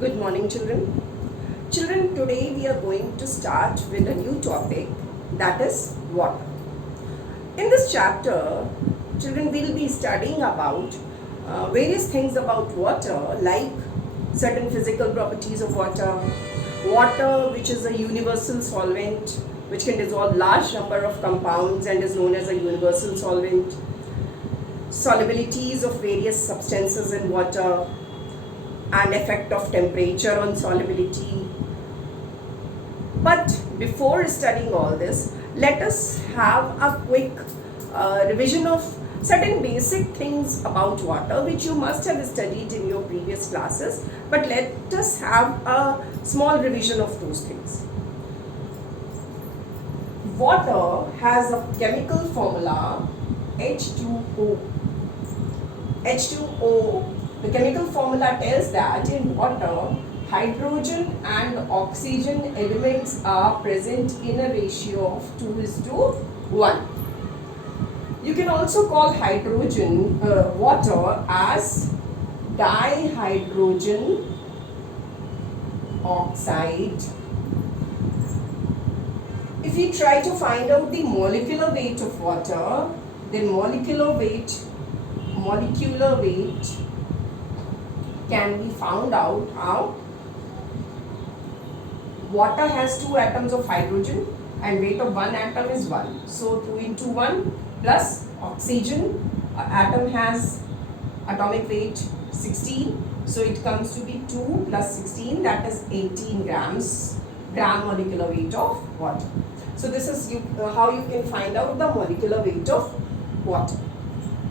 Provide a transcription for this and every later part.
Good morning, children. Children, today we are going to start with a new topic, that is water. In this chapter, children will be studying about various things about water, like certain physical properties of water, water which is a universal solvent which can dissolve large number of compounds and is known as a universal solvent, solubilities of various substances in water, and effect of temperature on solubility. But before studying all this, let us have a quick revision of certain basic things about water which you must have studied in your previous classes, but let us have a small revision of those things. Water has a chemical formula H2O. H2O, the chemical formula tells that in water, hydrogen and oxygen elements are present in a ratio of 2:1. You can also call hydrogen water as dihydrogen oxide. If you try to find out the molecular weight of water, then molecular weight can be found out how. Water has 2 atoms of hydrogen and weight of 1 atom is 1. So 2 into 1 plus oxygen, atom has atomic weight 16. So it comes to be 2 plus 16, that is 18 gram molecular weight of water. So this is how you can find out the molecular weight of water.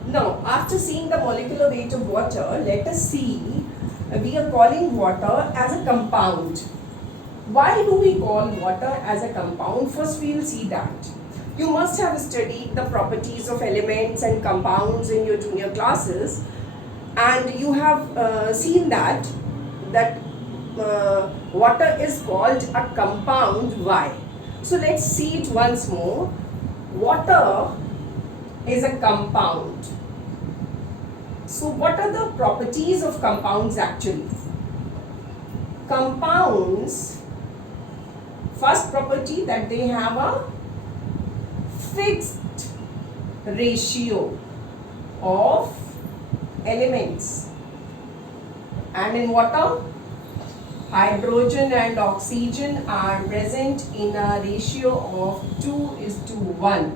Now, after seeing the molecular weight of water, let us see, we are calling water as a compound. Why do we call water as a compound? First, we will see that. You must have studied the properties of elements and compounds in your junior classes, and you have seen that water is called a compound. Why? So, let's see it once more. Water is a compound. So what are the properties of compounds actually? Compounds, first property, that they have a fixed ratio of elements. And in water, hydrogen and oxygen are present in a ratio of 2:1.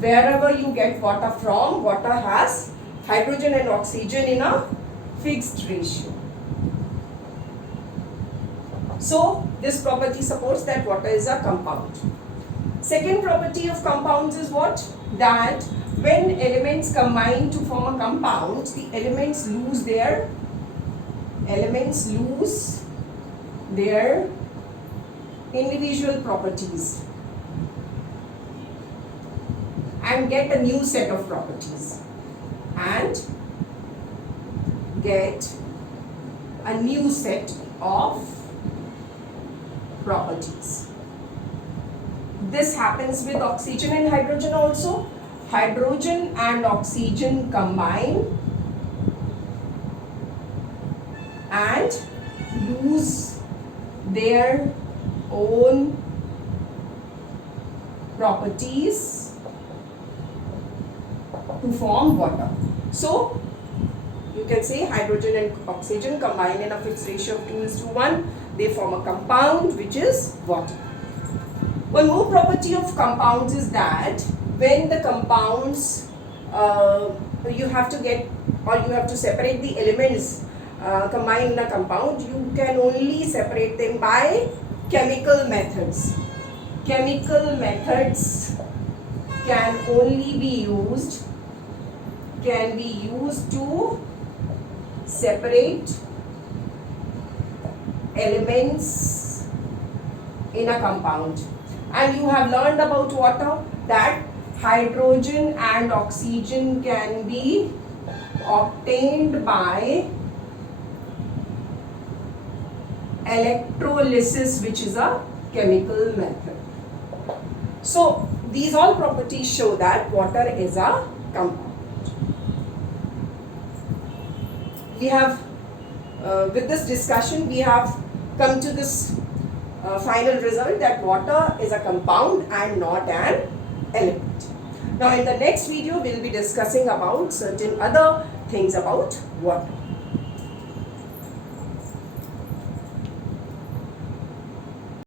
Wherever you get water from, water has hydrogen and oxygen in a fixed ratio. So this property supports that water is a compound. Second property of compounds is what? That when elements combine to form a compound, the elements lose their individual properties and get a new set of properties. This happens with oxygen and hydrogen also. Hydrogen and oxygen combine and lose their own properties to form water. So you can say hydrogen and oxygen combine in a fixed ratio of 2:1. They form a compound which is water. One more property of compounds is that when the compounds, you have to separate the elements combined in a compound, you can only separate them by chemical methods. Chemical methods can be used to separate elements in a compound. And you have learned about water that hydrogen and oxygen can be obtained by electrolysis, which is a chemical method. So these all properties show that water is a compound. We have with this discussion, we have come to this final result that water is a compound and not an element. Now in the next video, we will be discussing about certain other things about water.